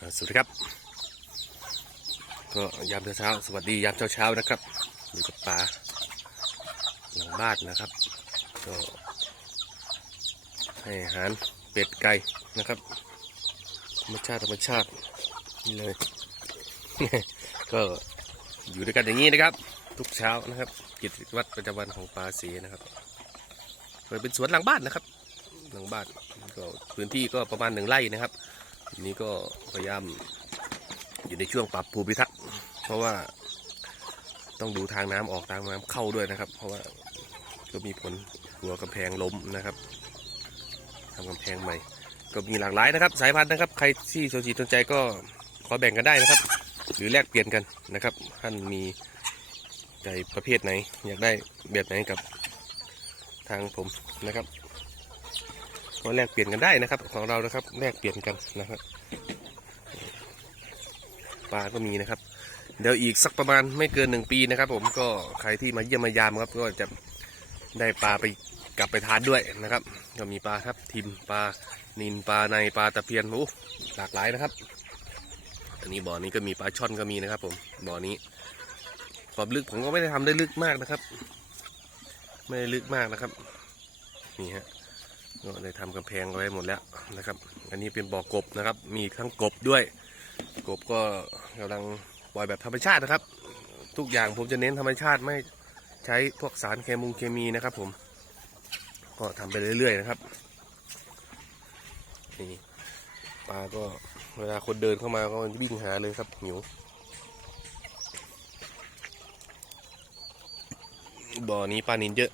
สวัสดีครับ ก็ยามเช้าสวัสดียามเช้าๆนะครับอยู่กับปลาหลังบ้านนะครับ ก็ให้อาหารเป็ดไก่นะครับธรรมชาติธรรมชาตินี่เลย ก็อยู่ด้วยกันอย่างนี้นะครับ ทุกเช้านะครับ กิจวัตรประจำวันของปลาสีนะครับเปิดเป็นสวนหลังบ้านนะครับ หลังบ้านก็พื้นที่ก็ประมาณหนึ่งไร่นะครับ นี้ก็พยายามอยู่ในช่วงปรับภูมิทัศน์เพราะว่าต้องดูทางน้ำออกทางน้ำเข้าด้วยนะครับ เพราะว่าก็มีผลกลัวกำแพงล้มนะครับทำกำแพงใหม่ ก็มีหลากหลายนะครับ สายพันธุ์นะครับ ใครที่สนใจสนใจก็ขอแบ่งกันได้นะครับ หรือแลกเปลี่ยนกันนะครับ ท่านมีไก่ประเภทไหน อยากได้แบบไหนกับทางผมนะครับ ก็แลกเปลี่ยนกันได้นะครับ ของเรานะครับแลกเปลี่ยนกันนะครับปลาก็มีนะครับ เดี๋ยวอีกสักประมาณไม่เกินหนึ่งปีนะครับ ผมก็ใครที่มาเยี่ยมมายามครับ ก็จะได้ปลาไปกลับไปทานด้วยนะครับ ก็มีปลาครับทิมปลานินปลาในปลาตะเพียนโอ้หลากหลายนะครับ อันนี้บ่อนี้ก็มีปลาช่อนก็มีนะครับ ผมบ่อนี้ความลึกผมก็ไม่ได้ทำได้ลึกมากนะครับ ไม่ได้ลึกมากนะครับนี่ฮะ ก็ได้ทำกำแพงไว้หมดแล้วนะครับ อันนี้เป็นบ่อกบนะครับ มีทั้งกบด้วย กบก็กำลังปล่อยแบบธรรมชาตินะครับ ทุกอย่างผมจะเน้นธรรมชาติไม่ใช้พวกสารเคมุงเคมีนะครับ ผม ก็ทำไปเรื่อยๆนะครับนี่ปลาก็เวลาคนเดินเข้ามาก็วิ่งหาเลยครับหิวบ่อนี้ปลานินเยอะ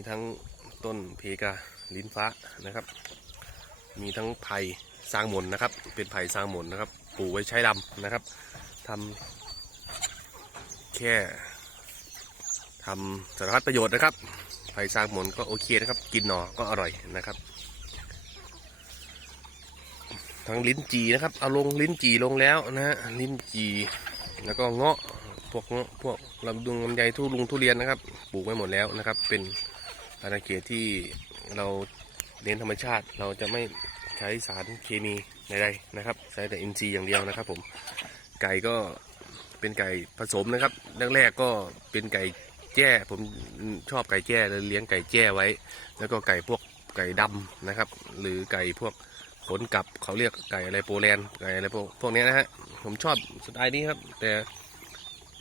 มีทั้งต้นเพกาลิ้นฟ้านะครับ มีทั้งไผ่สร้างหมนนะครับ เป็นไผ่สร้างหมนนะครับปลูกไว้ใช้ลำนะครับทำแค่ทำสารพัดประโยชน์นะครับ ไผ่สร้างหมนก็โอเคนะครับ กินหน่อก็อร่อยนะครับ ทั้งลิ้นจีนะครับ เอาลงลิ้นจีลงแล้วนะฮะลิ้นจีแล้วก็เงาะพวกเงาะพวกลำดุงลำไยทุลุงทุเรียนนะครับ ปลูกไว้หมดแล้วนะครับ เป็น อาณาเขตที่เราเน้นธรรมชาติ เราจะไม่ใช้สารเคมีใดๆนะครับ ใช้แต่อินทรีย์อย่างเดียวนะครับ ผมไก่ก็เป็นไก่ผสมนะครับแรกๆก็เป็นไก่แจ้ผมชอบไก่แจ้เลยเลี้ยงไก่แจ้ไว้ แล้วก็ไก่พวกไก่ดำนะครับ หรือไก่พวกขนกลับเขาเรียกไก่อะไรโปแลนด์ไก่อะไรพวกพวกเนี้ยนะฮะผมชอบสไตล์นี้ครับ แต่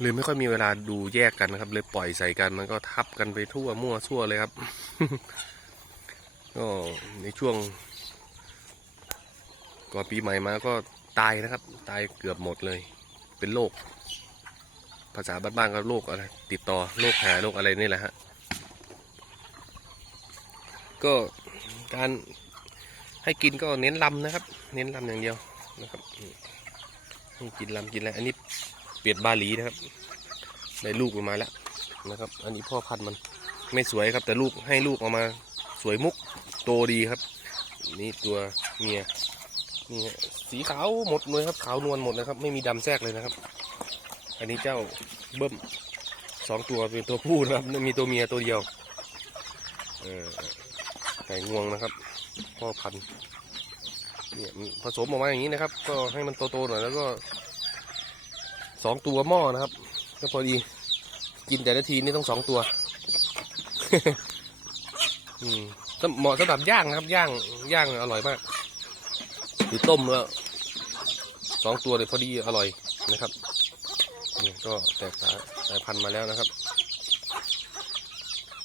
เลยไม่ค่อยมีเวลาดูแยกกันนะครับ เลยปล่อยใส่กันมันก็ทับกันไปทั่วมั่วซั่วเลยครับ ก็ในช่วง ก่อนปีใหม่มาก็ตายนะครับ ตายเกือบหมดเลย เป็นโรคภาษาบ้านๆก็โรคอะไรติดต่อโรคหาโรคอะไรนี่แหละฮะก็การให้กินก็เน้นลำนะครับ เน้นลำอย่างเดียวนะครับให้กินลำกินอะไรอันนี้ เปียดบาหลีนะครับ ได้ลูกออกมาแล้วนะครับ อันนี้พ่อพันธุ์มันไม่สวยครับ แต่ลูกให้ลูกออกมาสวยมุกโตดีครับ นี่ตัวเมียนี่ฮะสีขาวหมดเลยครับ ขาวนวลหมดนะครับ ไม่มีดำแทรกเลยนะครับ อันนี้เจ้าเบิ้มสองตัวเป็นตัวผู้นะครับม่มีตัวเมียตัวเดียวเออไก่งวงนะครับ พ่อพันธุ์เนี่ยผสมออกมาอย่างนี้นะครับ ก็ให้มันโตๆหน่อยแล้วก็ สองตัวหม้อนะครับ ก็พอดีกินแต่ละทีนี่ต้องสองตัวอืมเหมาะสำหรับย่างนะครับ ย่างย่างอร่อยมากหรือต้มแล้วสองตัวเลยพอดีอร่อยนะครับนี่ก็แตกสายสายพันธุ์มาแล้วนะครับ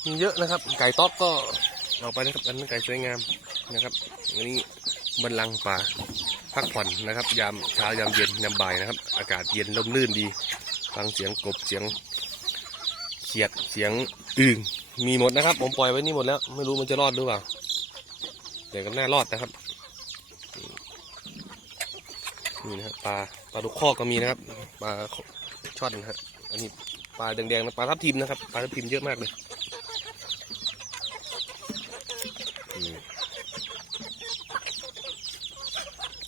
มีเยอะนะครับ ไก่ต๊อกก็เอาไปนะครับอันนั้นไก่สวยงามนะครับอันนี้บันลังป่า พักผ่อนนะครับ ยามเช้ายามเย็นยามบ่ายนะครับ อากาศเย็นลมลื่นดี ฟังเสียงกบเสียงเขียดเสียงอึ่งมีหมดนะครับ ผมปล่อยไว้นี่หมดแล้ว ไม่รู้มันจะรอดหรือเปล่าแต่ก็น่ารอดนะครับนี่นะครับปลาปลาดุกข้อก็มีนะครับปลาช่อนนะฮะอันนี้ปลาแดงๆนะปลาทับทิมนะครับปลาทับทิมเยอะมากเลย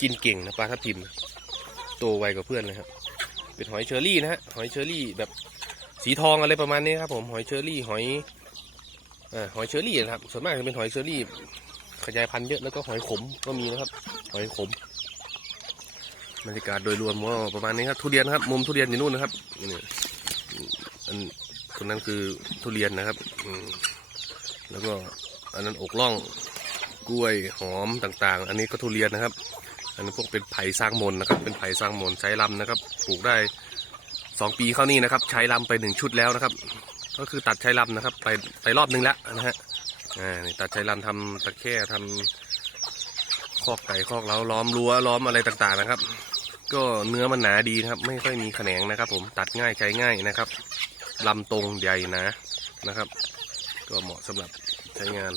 กินเก่งนะปลาทับทิมโตไวกว่าเพื่อนเลยครับเป็นหอยเชอรี่นะฮะหอยเชอรี่แบบสีทองอะไรประมาณนี้ครับผมหอยเชอรี่หอยอ่าหอยเชอรี่นะครับส่วนมากจะเป็นหอยเชอรี่ ขยายพันธุ์เยอะแล้วก็หอยขมก็มีนะครับ หอยขมบรรยากาศโดยรวมก็ประมาณนี้ครับทุเรียนครับมุมทุเรียนอยู่นู่นนะครับนี่อันตรงนั้นคือทุเรียนนะครับแล้วก็อันนั้นอกล่องกล้วยหอมต่างๆ อันนี้ก็ทุเรียนนะครับ อันนี้พวกเป็นไผ่สร้างมนนะครับ เป็นไผ่สร้างมนใช้ลำนะครับ ปลูกได้สองปีเข้านี่นะครับ ใช้ลำไปหนึ่งชุดแล้วนะครับ ก็คือตัดใช้ลำนะครับ ไปไปรอบนึงแล้วนะฮะอ่านี่ตัดใช้ลำทำตะแคร่ทำคอกไก่คอกเล้าล้อมรั้วล้อมอะไรต่างๆนะครับ ก็เนื้อมันหนาดีนะครับ ไม่ค่อยมีแขนงนะครับ ผมตัดง่ายใช้ง่ายนะครับลำตรงใหญ่นานะครับ ก็เหมาะสำหรับใช้งาน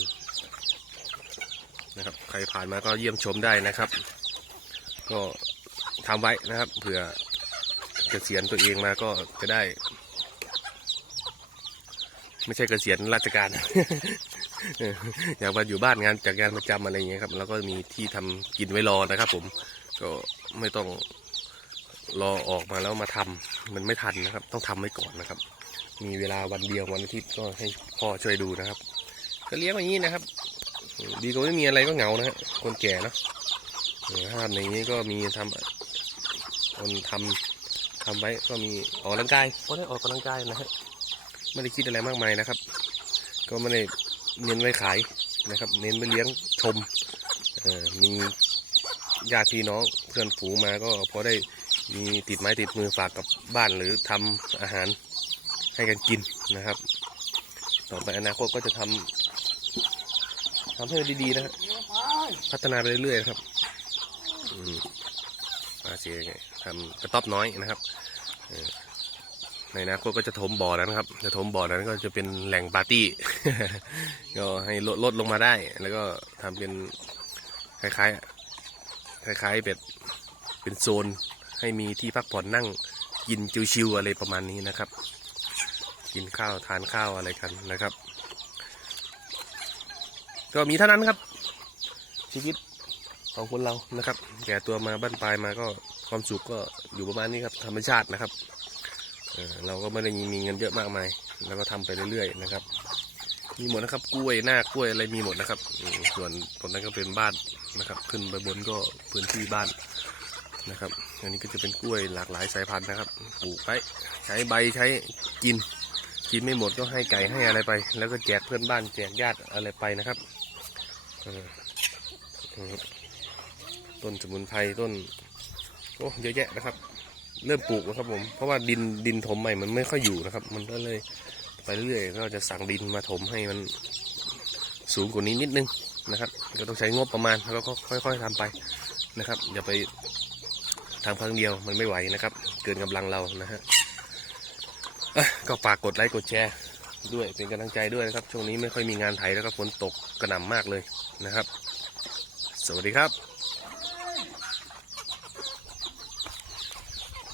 นะครับ ใครผ่านมาก็เยี่ยมชมได้นะครับ ก็ทำไว้นะครับเผื่อเกษียณตัวเองมาก็จะได้ ไม่ใช่เกษียณราชการ อยากมาอยู่บ้านงานจากงานประจำอะไรอย่างเงี้ยครับ แล้วก็มีที่ทำกินไว้รอนะครับ ผมก็ไม่ต้องรอออกมาแล้วมาทำมันไม่ทันนะครับ ต้องทำไว้ก่อนนะครับ มีเวลาวันเดียววันอาทิตย์ก็ให้พ่อช่วยดูนะครับ ก็เลี้ยงอย่างนี้นะครับ ดีกว่าไม่มีอะไรก็เหงานะฮะคนแก่เนอะ เออห้ามอย่างนี้ก็มีทำคนทำทำไว้ก็มีออกกำลังกายก็ได้ออกกำลังกายนะฮะไม่ได้คิดอะไรมากมายนะครับ ก็ไม่ได้เน้นไว้ขายนะครับ เน้นไว้เลี้ยงชมเออมีญาติพี่น้องเพื่อนฝูงมาก็พอได้มีติดไม้ติดมือฝากกับบ้านหรือทำอาหารให้กันกินนะครับ ต่อไปอนาคตก็จะทำทำให้มันดีๆนะฮะพัฒนาไปเรื่อยๆนะครับอื มาเซียไงทำกระต๊อบน้อยนะครับในอนาคตก็จะถมบ่อแล้วนะครับ จะถมบ่อนั้นก็จะเป็นแหล่งปาร์ตี้ ก็ให้ลดลดลงมาได้ แล้วก็ทำเป็นคล้ายๆ คล้ายๆแบบเป็นโซนให้มีที่พักผ่อนนั่งกินชิวๆอะไรประมาณนี้นะครับ กินข้าวทานข้าวอะไรกันนะครับ ก็มีเท่านั้นครับชีวิต ของคนเรานะครับ แก่ตัวมาบ้านปลายมาก็ความสุขก็อยู่ประมาณนี้ครับธรรมชาตินะครับเราก็ไม่ได้มีเงินเยอะมากมาย แล้วก็ทำไปเรื่อยๆนะครับ มีหมดนะครับกล้วยหน้ากล้วยอะไรมีหมดนะครับ ส่วนตรงนั้นก็เป็นบ้านนะครับ ขึ้นไปบนก็พื้นที่บ้านนะครับ อันนี้ก็จะเป็นกล้วยหลากหลายสายพันธุ์นะครับปลูกไว้ใช้ใบใช้กิน กินไม่หมดก็ให้ไก่ให้อะไรไป แล้วก็แจกเพื่อนบ้านแจกญาติอะไรไปนะครับอออืม ต้นสมุนไพรต้นโอ้เยอะแยะนะครับ เริ่มปลูกแล้วครับผมเพราะว่าดินดินถมใหม่มันไม่ค่อยอยู่นะครับ มันก็เลยไปเรื่อยๆก็จะสั่งดินมาถมให้มันสูงกว่านี้นิดนึงนะครับก็ต้องใช้งบประมาณแล้วก็ค่อย ๆทำไปนะครับอย่าไปทำครั้งเดียวมันไม่ไหวนะครับ เกินกำลังเรานะฮะอะก็ฝากกดไลค์กดแชร์ด้วยเป็นกำลังใจด้วยนะครับ ช่วงนี้ไม่ค่อยมีงานไถแล้วก็ฝนตกกระหน่ำมากเลยนะครับ สวัสดีครับ